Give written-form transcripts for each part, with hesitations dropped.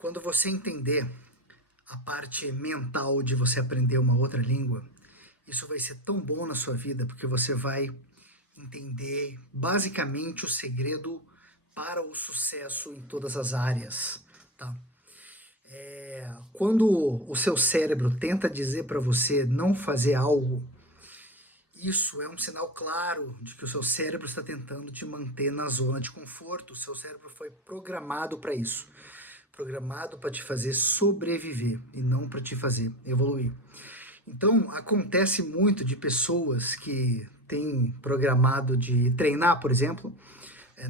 Quando você entender a parte mental de você aprender uma outra língua, isso vai ser tão bom na sua vida, porque você vai entender basicamente o segredo para o sucesso em todas as áreas, tá? Quando o seu cérebro tenta dizer para você não fazer algo, isso é um sinal claro de que o seu cérebro está tentando te manter na zona de conforto. O seu cérebro foi programado para isso, programado para te fazer sobreviver e não para te fazer evoluir. Então, acontece muito de pessoas que têm programado de treinar, por exemplo,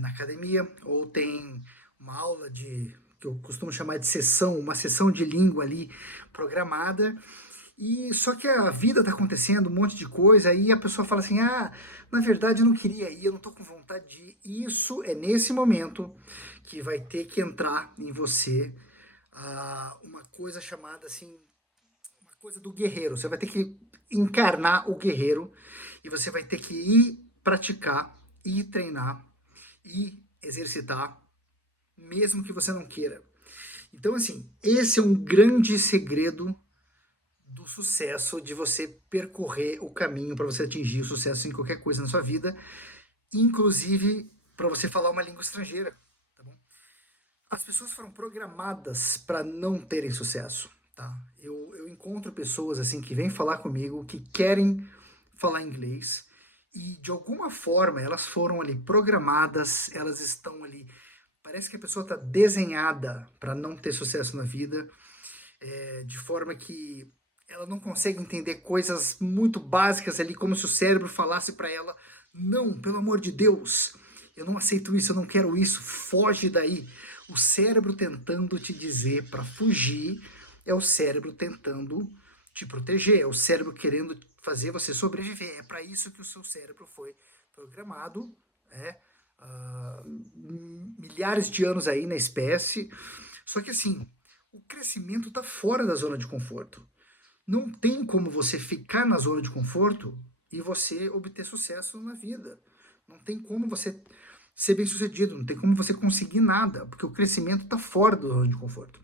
na academia, ou tem uma aula de que eu costumo chamar de sessão, uma sessão de língua ali programada, e só que a vida tá acontecendo, um monte de coisa, aí a pessoa fala assim: "Ah, na verdade eu não queria ir, eu não tô com vontade de ir". Isso é nesse momento que vai ter que entrar em você uma coisa chamada assim, uma coisa do guerreiro. Você vai ter que encarnar o guerreiro e você vai ter que ir praticar, ir treinar, ir exercitar, mesmo que você não queira. Então, assim, esse é um grande segredo do sucesso, de você percorrer o caminho para você atingir o sucesso em qualquer coisa na sua vida, inclusive para você falar uma língua estrangeira, tá bom? As pessoas foram programadas para não terem sucesso, tá? Eu encontro pessoas assim que vêm falar comigo, que querem falar inglês e de alguma forma elas foram ali programadas, elas estão ali. Parece que a pessoa está desenhada para não ter sucesso na vida, de forma que ela não consegue entender coisas muito básicas ali, como se o cérebro falasse para ela: não, pelo amor de Deus, eu não aceito isso, eu não quero isso, foge daí. O cérebro tentando te dizer para fugir é o cérebro tentando te proteger, é o cérebro querendo fazer você sobreviver. É para isso que o seu cérebro foi programado, é, milhares de anos aí na espécie. Só que assim, o crescimento está fora da zona de conforto. Não tem como você ficar na zona de conforto e você obter sucesso na vida. Não tem como você ser bem sucedido, não tem como você conseguir nada, porque o crescimento está fora da zona de conforto.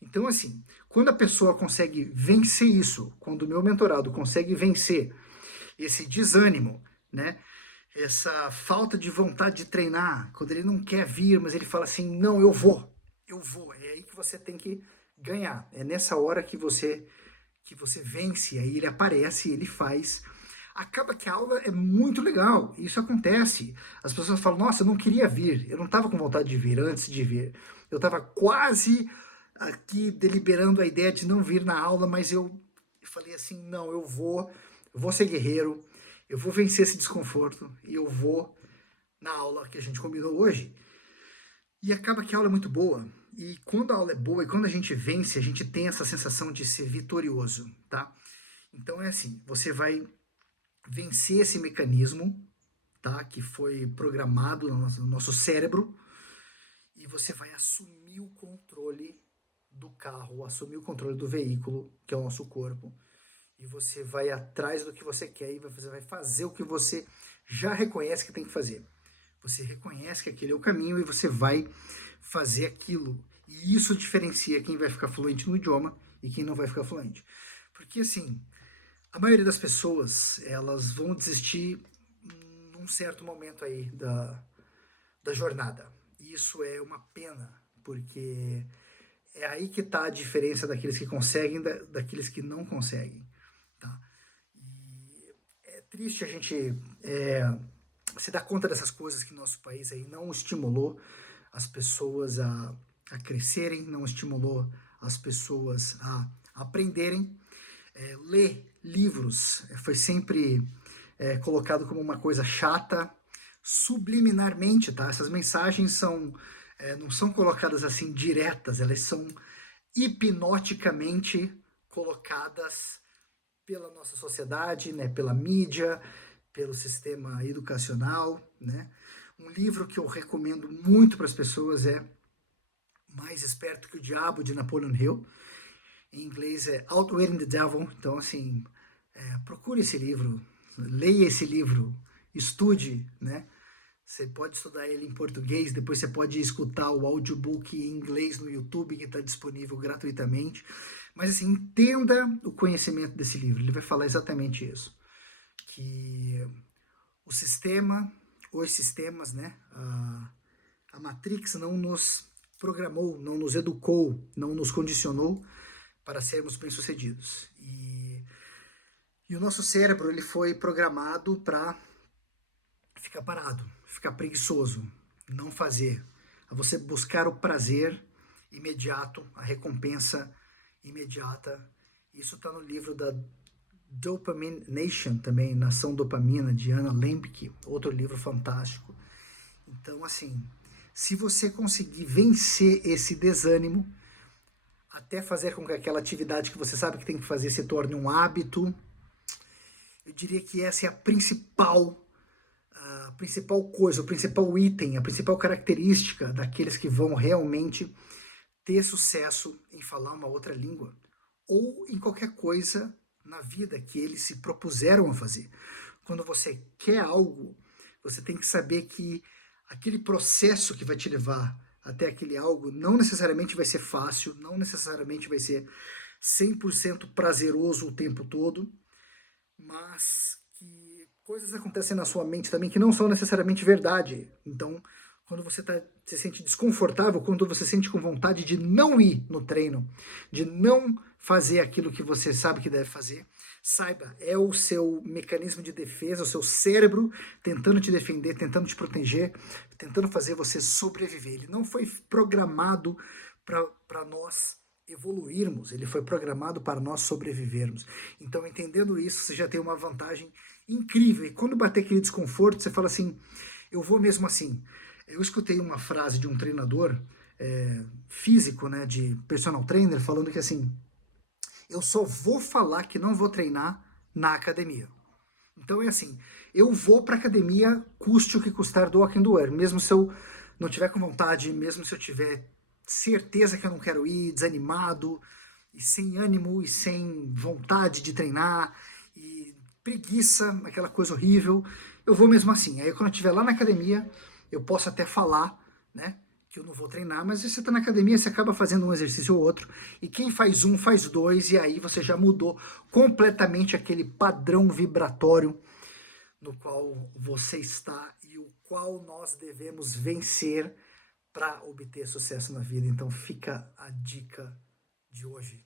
Então, assim, quando a pessoa consegue vencer isso, quando o meu mentorado consegue vencer esse desânimo, né? Essa falta de vontade de treinar, quando ele não quer vir, mas ele fala assim: não, eu vou. É aí que você tem que ganhar. É nessa hora que você vence, aí ele aparece, ele faz. Acaba que a aula é muito legal, isso acontece. As pessoas falam: nossa, eu não queria vir, eu não estava com vontade de vir antes de vir. Eu estava quase aqui deliberando a ideia de não vir na aula, mas eu falei assim: não, eu vou ser guerreiro, eu vou vencer esse desconforto e eu vou na aula que a gente combinou hoje. E acaba que a aula é muito boa. E quando a aula é boa e quando a gente vence, a gente tem essa sensação de ser vitorioso, tá? Então é assim, você vai vencer esse mecanismo, tá? Que foi programado no nosso cérebro e você vai assumir o controle do carro, assumir o controle do veículo, que é o nosso corpo, e você vai atrás do que você quer e você vai fazer o que você já reconhece que tem que fazer. Você reconhece que aquele é o caminho e você vai fazer aquilo. E isso diferencia quem vai ficar fluente no idioma e quem não vai ficar fluente. Porque assim, a maioria das pessoas, elas vão desistir num certo momento aí da jornada. E isso é uma pena, porque é aí que está a diferença daqueles que conseguem daqueles que não conseguem. Tá? E é triste a gente se dar conta dessas coisas, que nosso país aí não estimulou as pessoas a crescerem, não estimulou as pessoas a aprenderem. Ler livros foi sempre colocado como uma coisa chata, subliminarmente, tá? Essas mensagens não são colocadas assim diretas, elas são hipnoticamente colocadas pela nossa sociedade, né, pela mídia, pelo sistema educacional, né? Um livro que eu recomendo muito para as pessoas é Mais Esperto que o Diabo, de Napoleon Hill. Em inglês é Outwitting the Devil. Então, assim, procure esse livro, leia esse livro, estude, né? Você pode estudar ele em português, depois você pode escutar o audiobook em inglês no YouTube, que está disponível gratuitamente. Mas assim, entenda o conhecimento desse livro. Ele vai falar exatamente isso. Que o sistema, os sistemas, né? A Matrix não nos programou, não nos educou, não nos condicionou para sermos bem-sucedidos. E o nosso cérebro ele foi programado para ficar parado, ficar preguiçoso, não fazer. A você buscar o prazer imediato, a recompensa imediata. Isso está no livro da Dopamine Nation também, Nação Dopamina, de Anna Lembke, outro livro fantástico. Então, assim, se você conseguir vencer esse desânimo, até fazer com que aquela atividade que você sabe que tem que fazer se torne um hábito, eu diria que essa é a principal coisa, o principal item, a principal característica daqueles que vão realmente ter sucesso em falar uma outra língua ou em qualquer coisa na vida que eles se propuseram a fazer. Quando você quer algo, você tem que saber que aquele processo que vai te levar até aquele algo não necessariamente vai ser fácil, não necessariamente vai ser 100% prazeroso o tempo todo, mas que coisas acontecem na sua mente também que não são necessariamente verdade. Então, quando você se sente desconfortável, quando você sente com vontade de não ir no treino, de não fazer aquilo que você sabe que deve fazer, saiba, é o seu mecanismo de defesa, o seu cérebro tentando te defender, tentando te proteger, tentando fazer você sobreviver. Ele não foi programado para nós evoluirmos, ele foi programado para nós sobrevivermos. Então, entendendo isso, você já tem uma vantagem incrível. E quando bater aquele desconforto, você fala assim, eu vou mesmo assim. Eu escutei uma frase de um treinador físico, né, de personal trainer, falando que assim, eu só vou falar que não vou treinar na academia. Então é assim, eu vou para academia custe o que custar, doa quem doer, mesmo se eu não tiver com vontade, mesmo se eu tiver certeza que eu não quero ir, desanimado, e sem ânimo, e sem vontade de treinar, e preguiça, aquela coisa horrível, eu vou mesmo assim. Aí quando eu estiver lá na academia, eu posso até falar, né, que eu não vou treinar, mas você está na academia, você acaba fazendo um exercício ou outro, e quem faz um, faz dois, e aí você já mudou completamente aquele padrão vibratório no qual você está e o qual nós devemos vencer para obter sucesso na vida. Então fica a dica de hoje.